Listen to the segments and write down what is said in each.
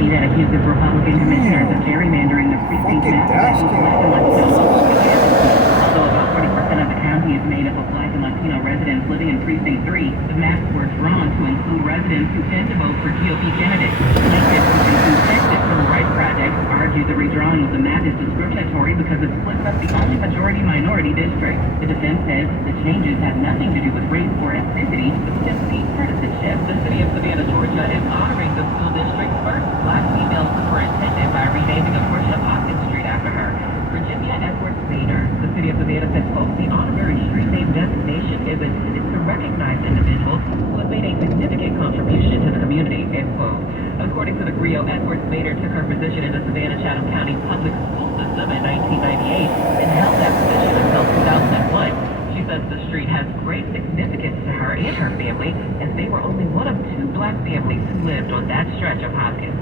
county that accuses Republican commissioners of gerrymandering the precinct map that black and Latino local candidates. Although about 40% of the county is made up of black and Latino residents living in Precinct 3, the maps were drawn to include residents who tend to vote for GOP candidates. Plaintiffs, which include Texas Civil Rights Project, argued the redrawing of the map is discriminatory because it splits up the only majority-minority district. The defense says the changes have nothing to do with race or ethnicity, but simply partisanship. The city of Savannah, Georgia is honoring the school district's first black female superintendent by renaming a portion of Hopkins Street after her. Virginia Edwards Vader. The city of Savannah says, quote, the honorary street name designation is intended to recognize individuals who have made a significant contribution to the community, end quote. According to the Griot, Edwards Vader took her position in the Savannah-Chatham County public school system in 1998 and held that position until 2001. She says the street has great significance to her and her family, as they were only one of 2 black families who lived on that stretch of Hopkins.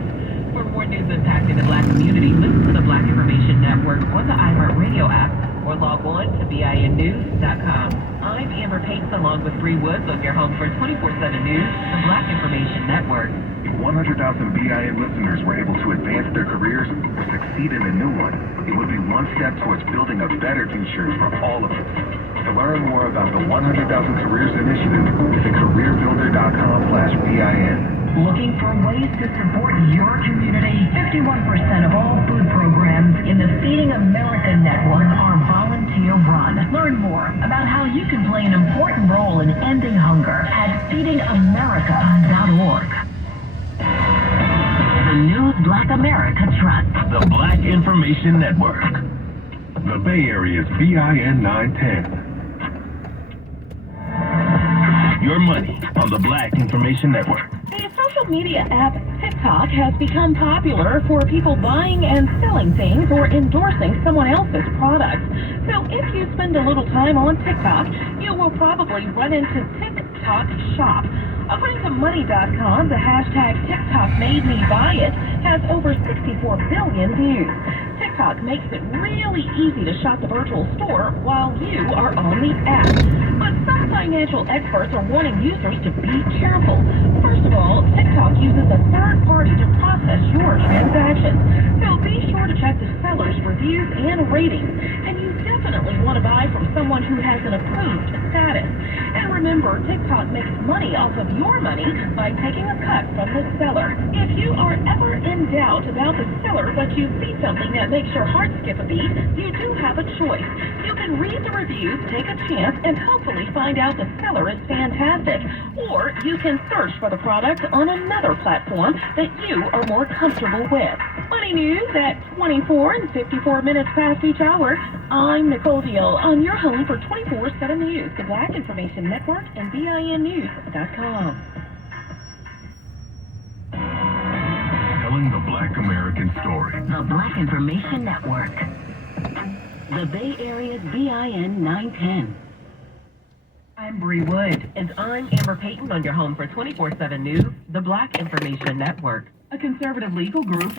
For more news impacting the black community, listen to the Black Information Network on the iHeartRadio app or log on to BINnews.com. I'm Amber Payton along with Bree Woods on your home for 24/7 News, the Black Information Network. If 100,000 BIN listeners were able to advance their careers or succeed in a new one, it would be one step towards building a better future for all of us. To learn more about the 100,000 Careers Initiative, visit careerbuilder.com/BIN. Looking for ways to support your community? 51% of all food programs in the Feeding America network are volunteer-run. Learn more about how you can play an important role in ending hunger at feedingamerica.org. The News Black America Trust. The Black Information Network. The Bay Area's BIN 910. Your money on the Black Information Network. The social media app TikTok has become popular for people buying and selling things or endorsing someone else's products. So if you spend a little time on TikTok, you will probably run into TikTok Shop. According to Money.com, the hashtag TikTok made me buy it has over 64 billion views. TikTok makes it really easy to shop the virtual store while you are on the app. But some financial experts are warning users to be careful. First of all, TikTok uses a third party to process your transactions. So be sure to check the seller's reviews and ratings. And you definitely want to buy from someone who has an approved status. And remember, TikTok makes money off of your money by taking a cut from the seller. If you are ever in doubt about the seller but you see something that makes your heart skip a beat, you do have a choice. You can read the reviews, take a chance, and hopefully find out the seller is fantastic. Or you can search for the product on another platform that you are more comfortable with. Money news at 24 and 54 minutes past each hour. I'm Nicole Deal on your home for 24/7 News, the Black Information Network, and BINnews.com. Telling the Black American story. The Black Information Network. The Bay Area's BIN 910. I'm Bree Wood. And I'm Amber Payton on your home for 24/7 News, the Black Information Network. A conservative legal group